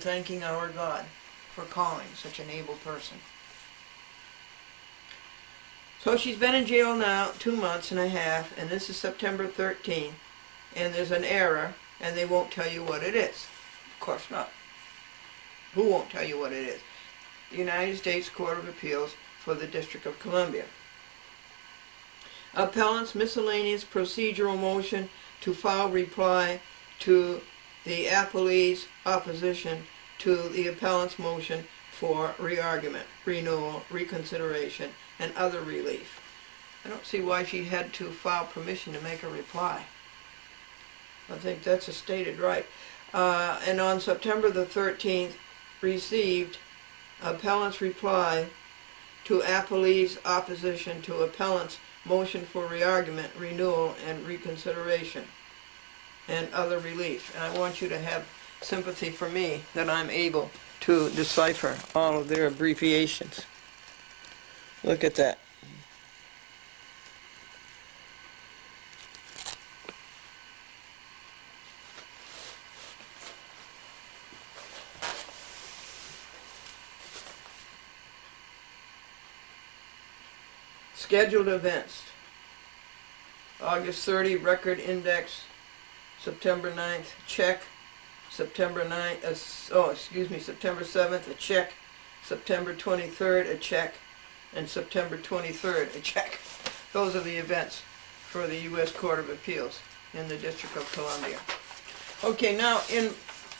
and thanking our God for calling such an able person. So she's been in jail now 2 months and a half, and this is September 13th, and there's an error, and they won't tell you what it is. Of course not. Who won't tell you what it is? The United States Court of Appeals for the District of Columbia. Appellant's miscellaneous procedural motion to file reply to the appellee's opposition to the appellant's motion for re-argument, renewal, reconsideration, and other relief. I don't see why she had to file permission to make a reply. I think that's a stated right. And on September the 13th, received appellant's reply to appellee's opposition to appellant's motion for re-argument, renewal, and reconsideration, and other relief. And I want you to have sympathy for me that I'm able to decipher all of their abbreviations. Look at that. Scheduled events. August 30, record index. September 9th, check. September 9th, September 7th, a check. September 23rd, a check. And September 23rd, a check. Those are the events for the U.S. Court of Appeals in the District of Columbia. Okay, now in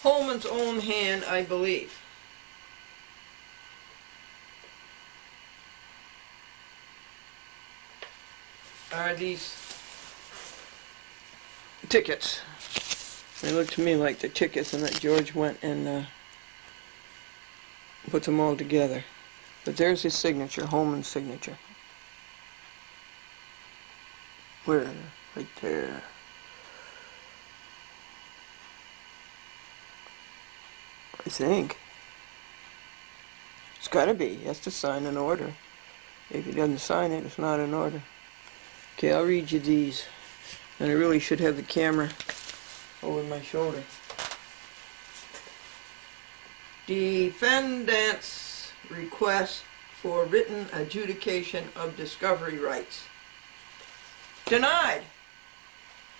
Holman's own hand, I believe, are these tickets. They look to me like the tickets, and that George went and put them all together. But there's his signature, Holman's signature. Where? Right there. I think. It's got to be. He has to sign an order. If he doesn't sign it, it's not an order. Okay, I'll read you these. And I really should have the camera over my shoulder. Defendant's request for written adjudication of discovery rights. Denied.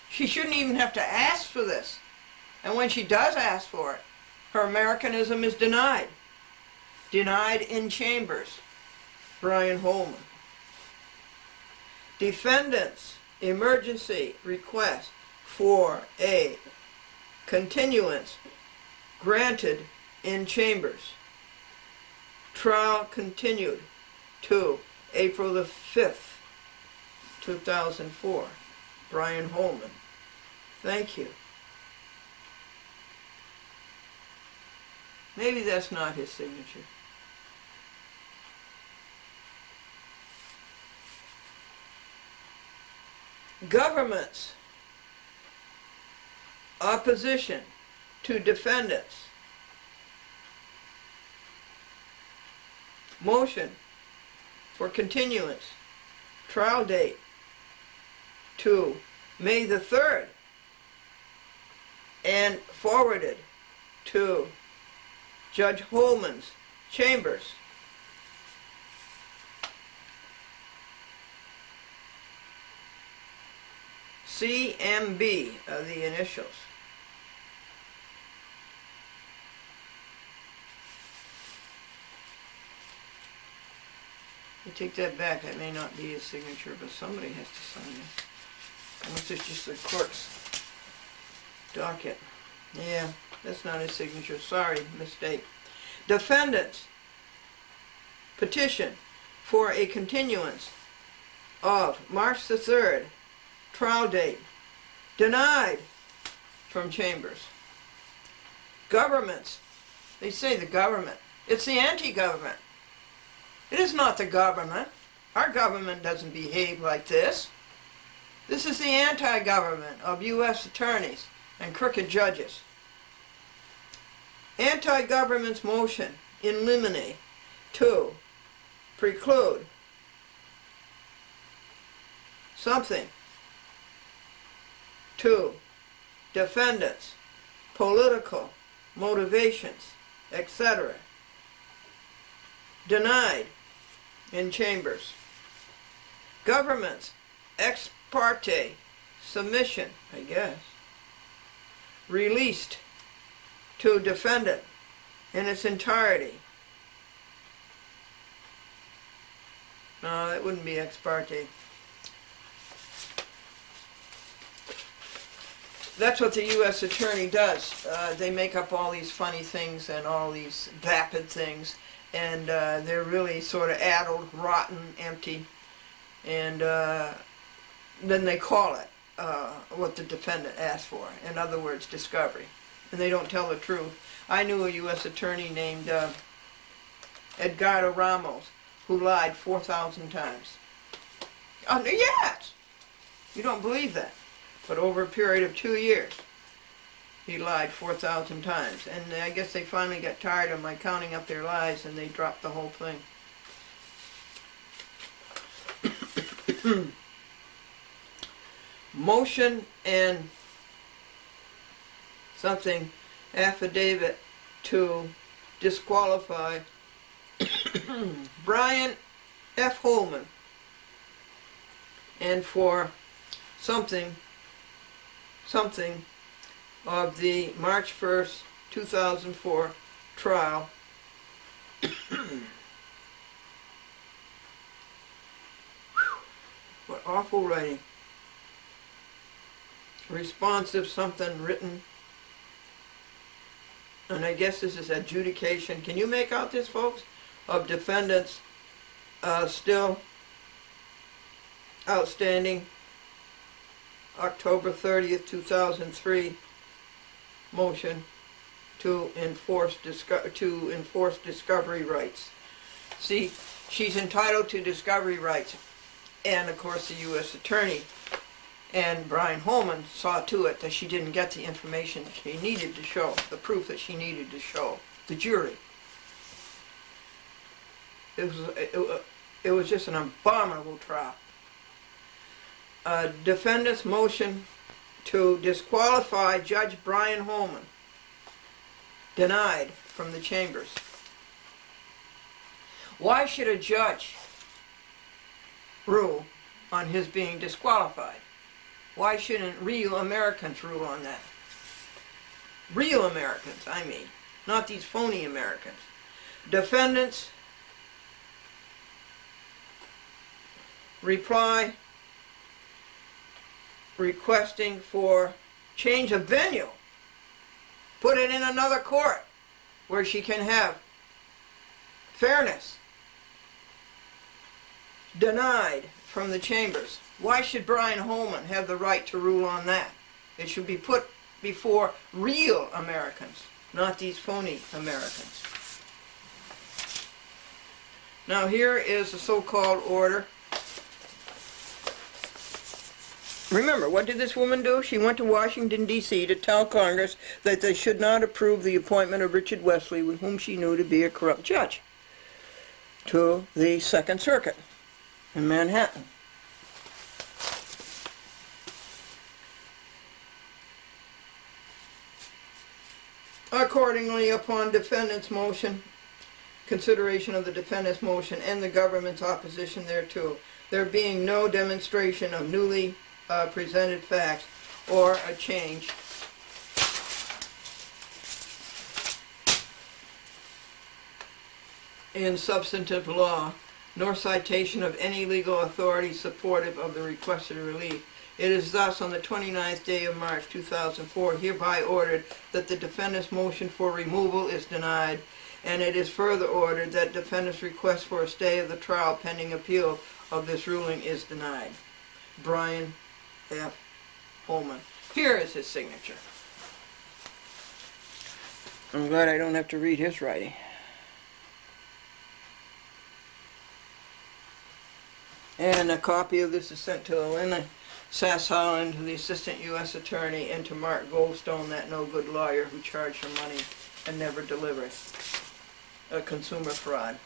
She shouldn't even have to ask for this. And when she does ask for it, her Americanism is denied. Denied in chambers. Brian Holman. Defendant's emergency request for a continuance granted in chambers. Trial continued to April the 5th, 2004. Brian Holman. Thank you. Maybe that's not his signature. Government's opposition to defendants. Motion for continuance. Trial date to May the 3rd. And forwarded to Judge Holman's chambers. CMB are the initials. I take that back. That may not be his signature, but somebody has to sign it. Unless it's just the clerk's docket. Yeah, that's not his signature. Sorry, mistake. Defendant's petition for a continuance of March the 3rd. Trial date. Denied from chambers. Governments. They say the government. It's the anti-government. It is not the government. Our government doesn't behave like this. This is the anti-government of U.S. attorneys and crooked judges. Anti-government's motion in limine to preclude something to defendants' political motivations etc. Denied in chambers. Government's ex parte submission, I guess, released to defendant in its entirety. No, that wouldn't be ex parte. That's what the U.S. Attorney does. They make up all these funny things and all these vapid things, and they're really sort of addled, rotten, empty, and then they call it what the defendant asked for. In other words, discovery. And they don't tell the truth. I knew a U.S. Attorney named Edgardo Ramos who lied 4,000 times. Yes! You don't believe that. But over a period of 2 years, he lied 4,000 times. And I guess they finally got tired of my counting up their lies and they dropped the whole thing. Motion and something affidavit to disqualify Brian F. Holman and for something of the March 1st, 2004 trial. What awful writing. Responsive something written. And I guess this is adjudication. Can you make out this, folks? Of defendants still outstanding. October 30th, 2003 motion to enforce discovery rights. See, she's entitled to discovery rights, and of course the U.S. Attorney and Brian Holman saw to it that she didn't get the information that she needed to show, the proof that she needed to show the jury. It was just an abominable trial. Defendant's motion to disqualify Judge Brian Holman denied from the chambers. Why should a judge rule on his being disqualified? Why shouldn't real Americans rule on that? Real Americans, I mean, not these phony Americans. Defendants reply requesting for change of venue. Put it in another court where she can have fairness. Denied from the chambers. Why should Brian Holman have the right to rule on that? It should be put before real Americans, not these phony Americans. Now here is the so-called order. Remember, what did this woman do? She went to Washington, D.C. to tell Congress that they should not approve the appointment of Richard Wesley, whom she knew to be a corrupt judge, to the Second Circuit in Manhattan. Accordingly, upon defendant's motion, consideration of the defendant's motion and the government's opposition thereto, there being no demonstration of newly presented facts or a change in substantive law, nor citation of any legal authority supportive of the requested relief. It is thus on the 29th day of March 2004 hereby ordered that the defendant's motion for removal is denied, and it is further ordered that defendant's request for a stay of the trial pending appeal of this ruling is denied. Brian F. Holman. Here is his signature. I'm glad I don't have to read his writing. And a copy of this is sent to Elena Sass Holland, the Assistant U.S. Attorney, and to Mark Goldstone, that no-good lawyer who charged her money and never delivered. A consumer fraud.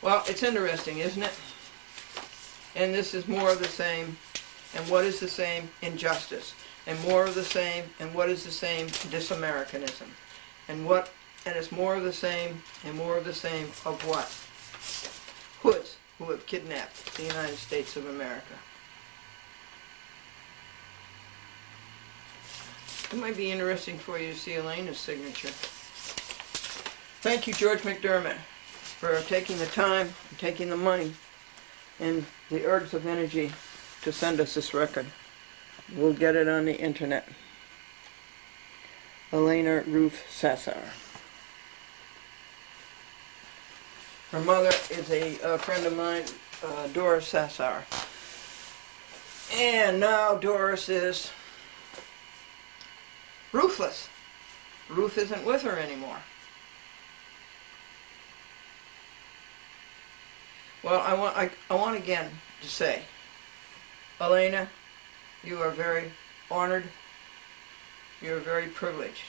Well, it's interesting, isn't it? And this is more of the same. And what is the same? Injustice. and more of the same. And what is the same? Dis-Americanism. And it's more of the same and more of the same of what? Hoods who have kidnapped the United States of America. It might be interesting for you to see Elena's signature. Thank you, George McDermott, for taking the time, and taking the money, and the urge of energy to send us this record. We'll get it on the internet. Elena Ruth Sassar. Her mother is a friend of mine, Doris Sassar. And now Doris is ruthless. Ruth isn't with her anymore. Well, I want again to say, Elena, you are very honored. You are very privileged.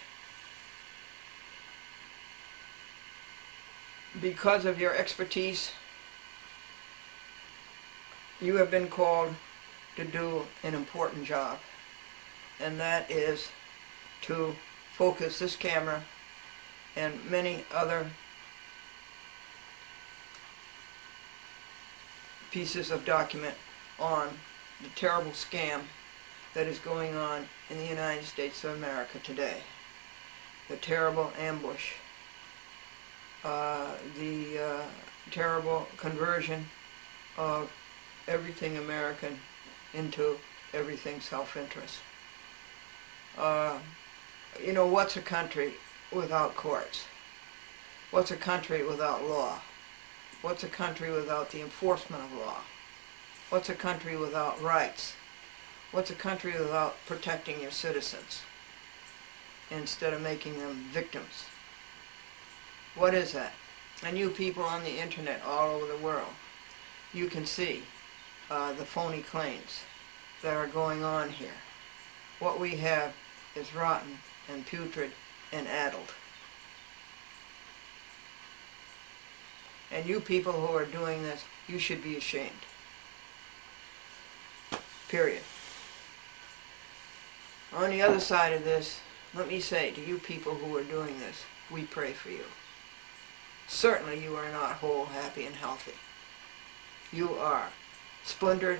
Because of your expertise, you have been called to do an important job, and that is to focus this camera and many other pieces of document on the terrible scam that is going on in the United States of America today. The terrible ambush, the terrible conversion of everything American into everything self-interest. You know, what's a country without courts? What's a country without law? What's a country without the enforcement of law? What's a country without rights? What's a country without protecting your citizens instead of making them victims? What is that? And you people on the internet all over the world, you can see the phony claims that are going on here. What we have is rotten and putrid and addled. And you people who are doing this, you should be ashamed. Period. On the other side of this, let me say to you people who are doing this, we pray for you. Certainly you are not whole, happy, and healthy. You are splintered,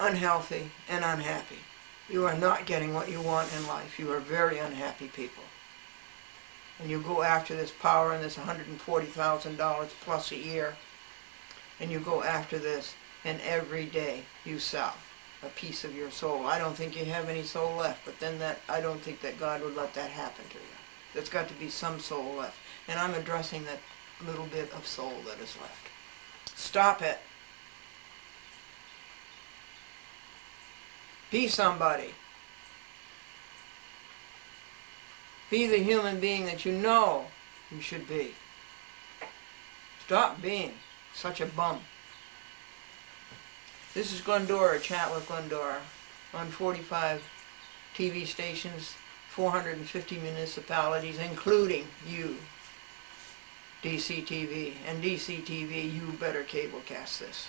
unhealthy, and unhappy. You are not getting what you want in life. You are very unhappy people. And you go after this power and this $140,000 plus a year, and you go after this, and every day you sell a piece of your soul. I don't think you have any soul left, but then I don't think that God would let that happen to you. There's got to be some soul left. And I'm addressing that little bit of soul that is left. Stop it. Be somebody. Be the human being that you know you should be. Stop being such a bum. This is Glendora, Chat with Glendora, on 45 TV stations, 450 municipalities, including you, DCTV. And DCTV, you better cablecast this.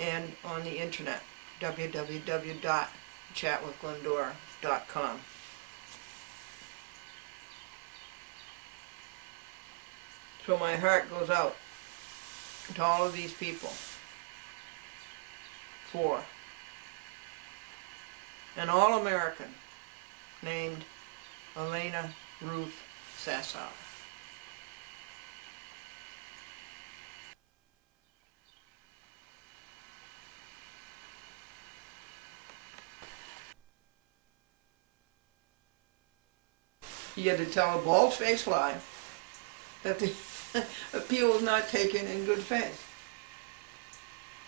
And on the internet, www.chatwithglendora.com. So my heart goes out to all of these people. For an all-American named Elena Ruth Sassar. You had to tell a bald-faced lie that the appeal was not taken in good faith.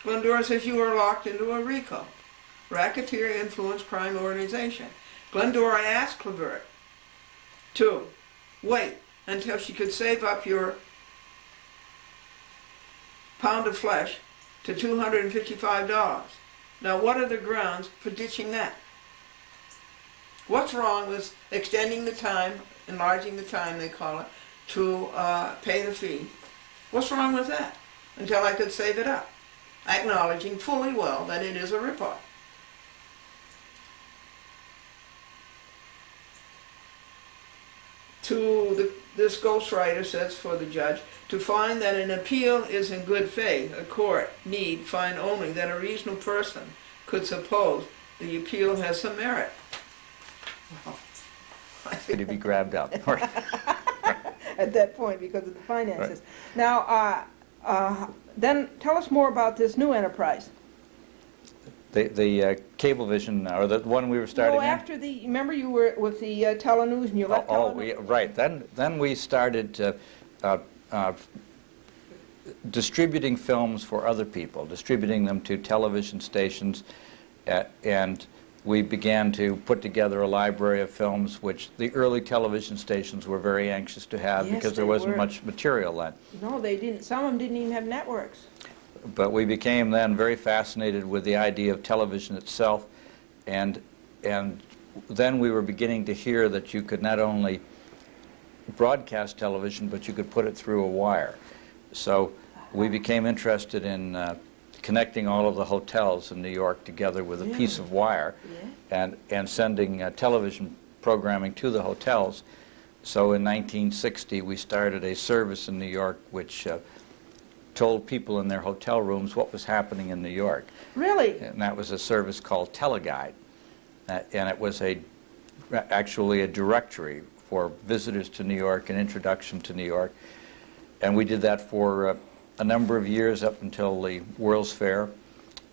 Glendora says you were locked into a RICO, Racketeer Influence Crime Organization. Glendora asked Clavert to wait until she could save up your pound of flesh to $255. Now what are the grounds for ditching that? What's wrong with extending the time, enlarging the time they call it, to pay the fee? What's wrong with that? until I could save it up, acknowledging fully well that it is a ripoff. This ghostwriter says for the judge, to find that an appeal is in good faith, a court need find only that a reasonable person could suppose the appeal has some merit. Well, to be grabbed up. At that point because of the finances. Right. Now, then tell us more about this new enterprise. The Cablevision, or the one we were starting. No, after the, remember you were with the Telenews and you left Telenews? Right. Then we started distributing films for other people, distributing them to television stations, and we began to put together a library of films which the early television stations were very anxious to have. Yes, because there wasn't much material then. No, they didn't. Some of them didn't even have networks. But we became then very fascinated with the idea of television itself, and then we were beginning to hear that you could not only broadcast television, but you could put it through a wire. So we became interested in connecting all of the hotels in New York together with a piece of wire, and sending television programming to the hotels. So in 1960 we started a service in New York which told people in their hotel rooms what was happening in New York. Really? And that was a service called Teleguide. And it was actually a directory for visitors to New York, an introduction to New York. And we did that for a number of years up until the World's Fair.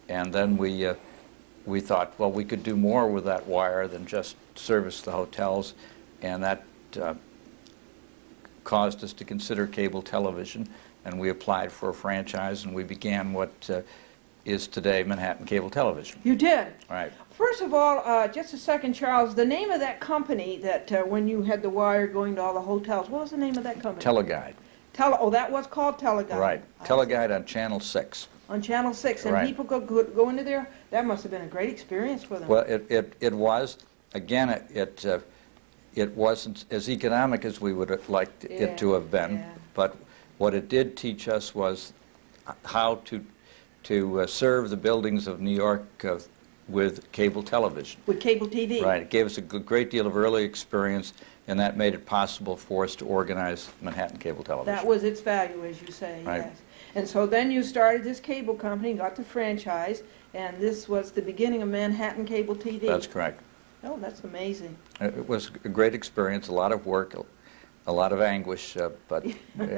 And then we thought, well, we could do more with that wire than just service the hotels. And that caused us to consider cable television. And we applied for a franchise, and we began what is today Manhattan Cable Television. You did? Right. First of all, just a second, Charles, the name of that company that when you had the wire going to all the hotels, what was the name of that company? Teleguide. Oh, that was called Teleguide. Right. Teleguide on Channel 6. On Channel 6, and right. People go into there? That must have been a great experience for them. Well, it was. Again, it wasn't as economic as we would have liked it to have been, but what it did teach us was how to serve the buildings of New York with cable television. With cable TV. Right. It gave us a great deal of early experience, and that made it possible for us to organize Manhattan Cable Television. That was its value, as you say, right. Yes. And so then you started this cable company, got the franchise, and this was the beginning of Manhattan Cable TV. That's correct. Oh, that's amazing. It was a great experience, a lot of work, a lot of anguish, but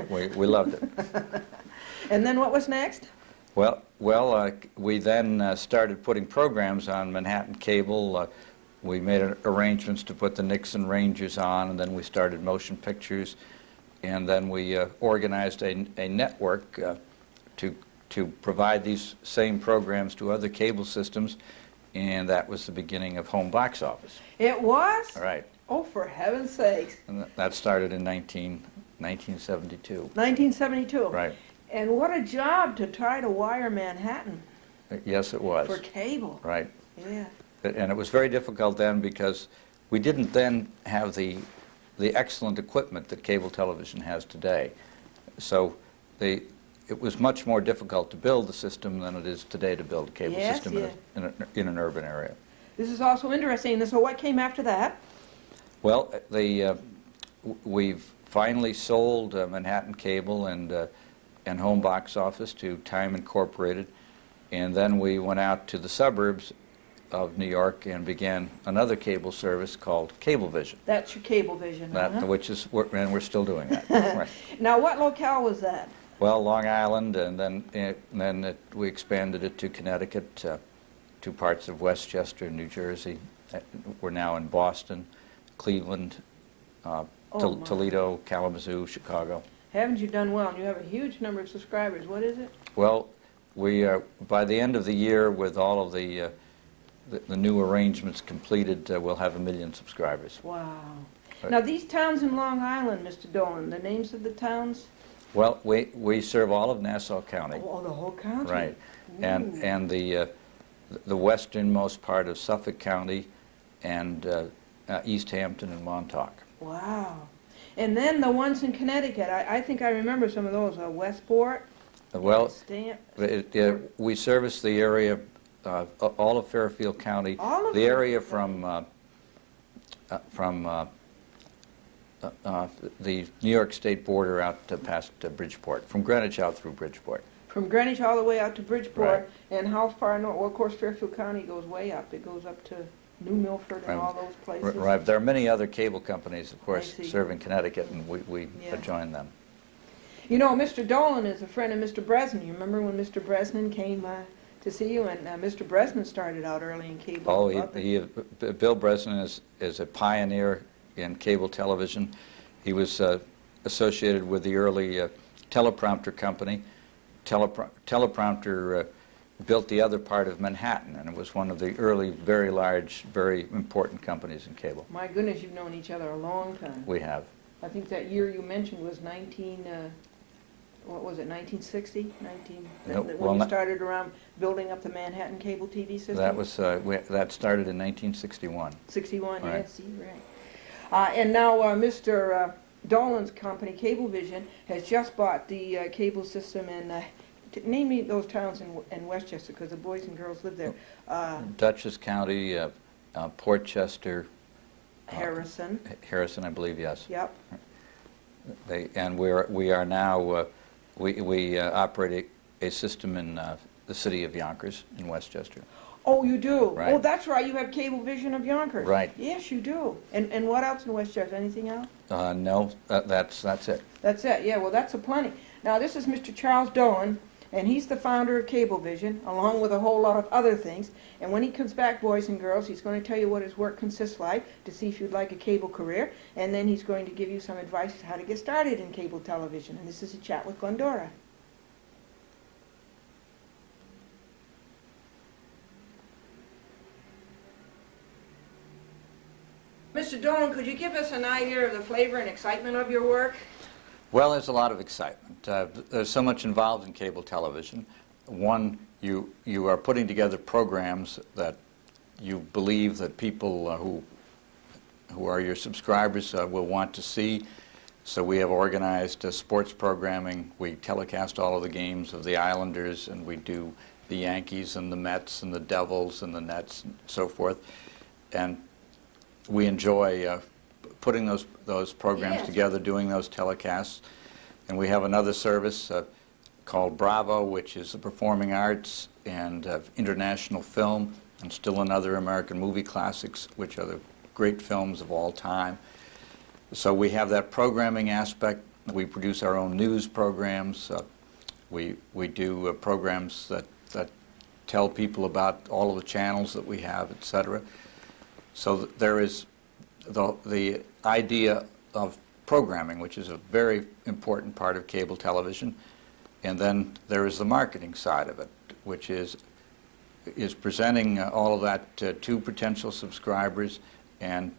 we loved it. And then what was next? Well, we then started putting programs on Manhattan Cable. We made arrangements to put the Nixon Rangers on, and then we started motion pictures, and then we organized a network to provide these same programs to other cable systems, and that was the beginning of home box office. It was? Right. Oh, for heaven's sakes. And that started in 1972. 1972. Right. And what a job to try to wire Manhattan. Yes, it was. For cable. Right. Yeah. And it was very difficult then because we didn't then have the excellent equipment that cable television has today. So it was much more difficult to build the system than it is today to build a cable system in an urban area. This is also interesting. So what came after that? Well, we've finally sold Manhattan Cable and Home Box Office to Time Incorporated, and then we went out to the suburbs of New York and began another cable service called Cablevision. That's your Cablevision, and we're still doing that. Right. Now, what locale was that? Well, Long Island, and then we expanded it to Connecticut, to parts of Westchester, New Jersey. We're now in Boston, Cleveland, Toledo, Kalamazoo, Chicago. Haven't you done well? And you have a huge number of subscribers. What is it? Well, we by the end of the year, with all of the new arrangements completed, we'll have 1 million subscribers. Wow. Now, these towns in Long Island, Mr. Dolan, the names of the towns? Well, we serve all of Nassau County. Oh, the whole county? Right. And the westernmost part of Suffolk County and East Hampton and Montauk. Wow. And then the ones in Connecticut, I think I remember some of those, Westport. Well, Stamp. we service the area, all of Fairfield County, All of the area Fairfield from the New York State border out to past Bridgeport, from Greenwich out through Bridgeport. From Greenwich all the way out to Bridgeport, Right. and how far north? Well, of course, Fairfield County goes way up. It goes up to New Milford and Right. all those places. Right. There are many other cable companies, of course, I see. serving Connecticut, and we Yeah. join them. You know, Mr. Dolan is a friend of Mr. Bresnan. You remember when Mr. Bresnan came to see you? And Mr. Bresnan started out early in cable. Oh, Bill Bresnan is a pioneer in cable television. He was associated with the early teleprompter company. Teleprompter built the other part of Manhattan, and it was one of the early, very large, very important companies in cable. My goodness, you've known each other a long time. We have. I think that year you mentioned was 1960? No, when well, you not- started around building up the Manhattan cable TV system? That was that started in 1961. 61, Right. yes, right. And now Mr. Dolan's company, Cablevision, has just bought the cable system in, name me those towns in Westchester, because the boys and girls live there. Dutchess County, Portchester, Harrison. Harrison, I believe, yes. Yep. And we are now we operate a system in the city of Yonkers in Westchester. Oh, you do? Right. Oh, that's right. You have Cablevision of Yonkers. Right. Yes, you do. And what else in Westchester? Anything else? No, that's it. That's it. Yeah, well, that's a plenty. Now, this is Mr. Charles Dolan, and he's the founder of Cablevision, along with a whole lot of other things. And when he comes back, boys and girls, he's going to tell you what his work consists like, to see if you'd like a cable career, and then he's going to give you some advice on how to get started in cable television. And this is a chat with Glendora. Mr. Dolan, could you give us an idea of the flavor and excitement of your work? Well, there's a lot of excitement. There's so much involved in cable television. One, you are putting together programs that you believe that people who are your subscribers will want to see. So we have organized sports programming. We telecast all of the games of the Islanders, and we do the Yankees and the Mets and the Devils and the Nets and so forth. And we enjoy putting those programs together, doing those telecasts. And we have another service called Bravo, which is the performing arts and international film, and still another American movie classics, which are the great films of all time. So we have that programming aspect. We produce our own news programs. We do programs that tell people about all of the channels that we have, etc. So there is the idea of programming, which is a very important part of cable television, and then there is the marketing side of it, which is presenting all of that to potential subscribers and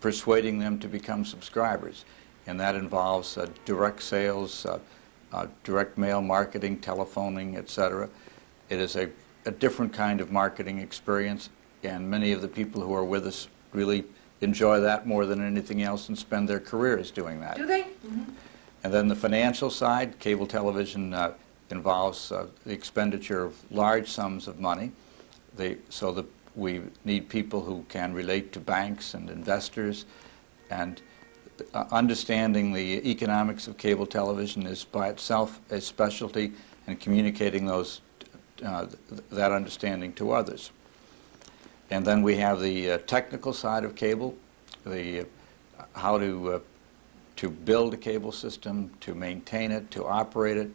persuading them to become subscribers. And that involves direct sales, direct mail marketing, telephoning, etc. It is a different kind of marketing experience, and many of the people who are with us really enjoy that more than anything else and spend their careers doing that. Do they? Mm-hmm. And then the financial side, cable television involves the expenditure of large sums of money. So we need people who can relate to banks and investors, and understanding the economics of cable television is by itself a specialty, and communicating that understanding to others. And then we have the technical side of cable, how to build a cable system, to maintain it, to operate it,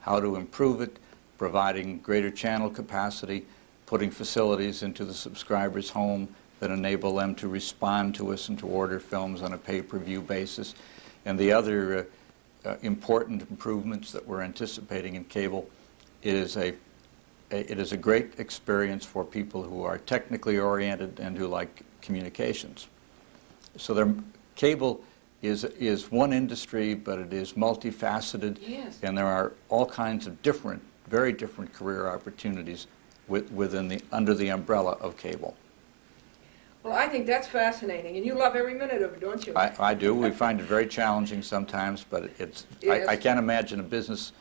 how to improve it, providing greater channel capacity, putting facilities into the subscriber's home that enable them to respond to us and to order films on a pay-per-view basis. And the other important improvements that we're anticipating in cable, it is a great experience for people who are technically oriented and who like communications. So cable is one industry, but it is multifaceted, Yes. and there are all kinds of very different career opportunities under the umbrella of cable. Well, I think that's fascinating, and you love every minute of it, don't you? I do. We find it very challenging sometimes, but Yes. I can't imagine a business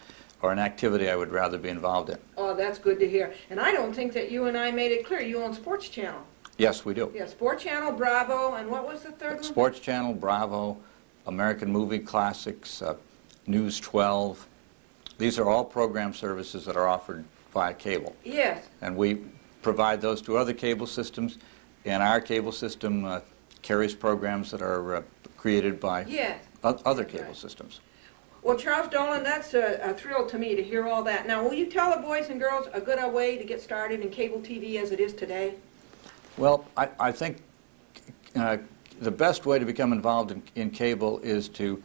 or an activity I would rather be involved in. Oh, that's good to hear. And I don't think that you and I made it clear. You own Sports Channel. Yes, we do. Yeah, Sports Channel, Bravo, and what was the third one? Sports Channel, Bravo, American Movie Classics, News 12. These are all program services that are offered via cable. Yes. And we provide those to other cable systems, and our cable system carries programs that are created by Yes. other cable systems. Well, Charles Dolan, that's a thrill to me to hear all that. Now, will you tell the boys and girls a good way to get started in cable TV as it is today? Well, I think the best way to become involved in cable is to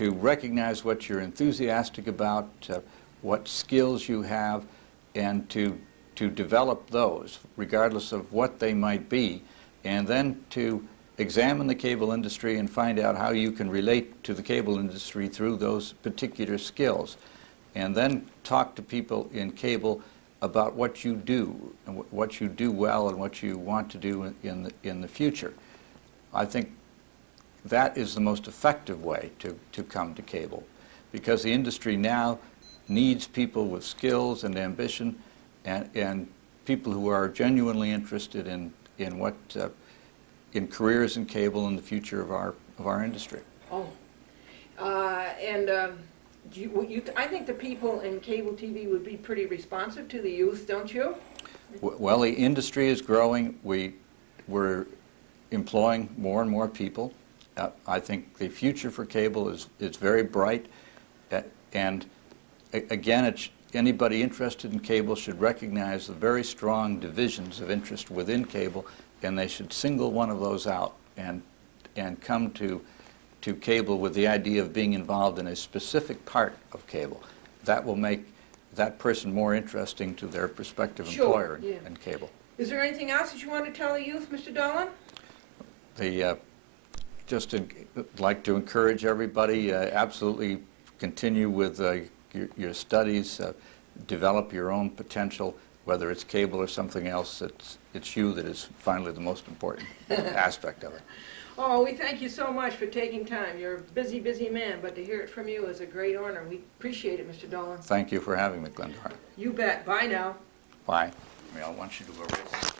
recognize what you're enthusiastic about, what skills you have, and to develop those, regardless of what they might be, and then to examine the cable industry and find out how you can relate to the cable industry through those particular skills, and then talk to people in cable about what you do, and what you do well, and what you want to do in the future. I think that is the most effective way to come to cable, because the industry now needs people with skills and ambition, and people who are genuinely interested in what in careers in cable and the future of our industry. Oh, I think the people in cable TV would be pretty responsive to the youth, don't you? Well, the industry is growing. We're employing more and more people. I think the future for cable is very bright, and again, anybody interested in cable should recognize the very strong divisions of interest within cable, and they should single one of those out and come to cable with the idea of being involved in a specific part of cable. That will make that person more interesting to their prospective employer in cable. Is there anything else that you want to tell the youth, Mr. Dolan? Just like to encourage everybody, absolutely continue with your studies, develop your own potential, whether it's cable or something else. It's you that is finally the most important aspect of it. Oh, we thank you so much for taking time. You're a busy, busy man, but to hear it from you is a great honor. We appreciate it, Mr. Dolan. Thank you for having me, Glendora. You bet. Bye now. Bye. I want you to erase.